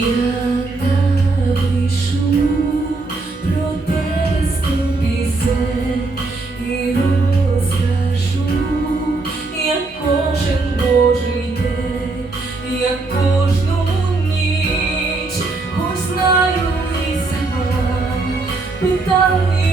Я напишу, про тебе ступіся, і розкажу, як кожен Божий, йде, як кожну ніч, ось і рою сама, питаю.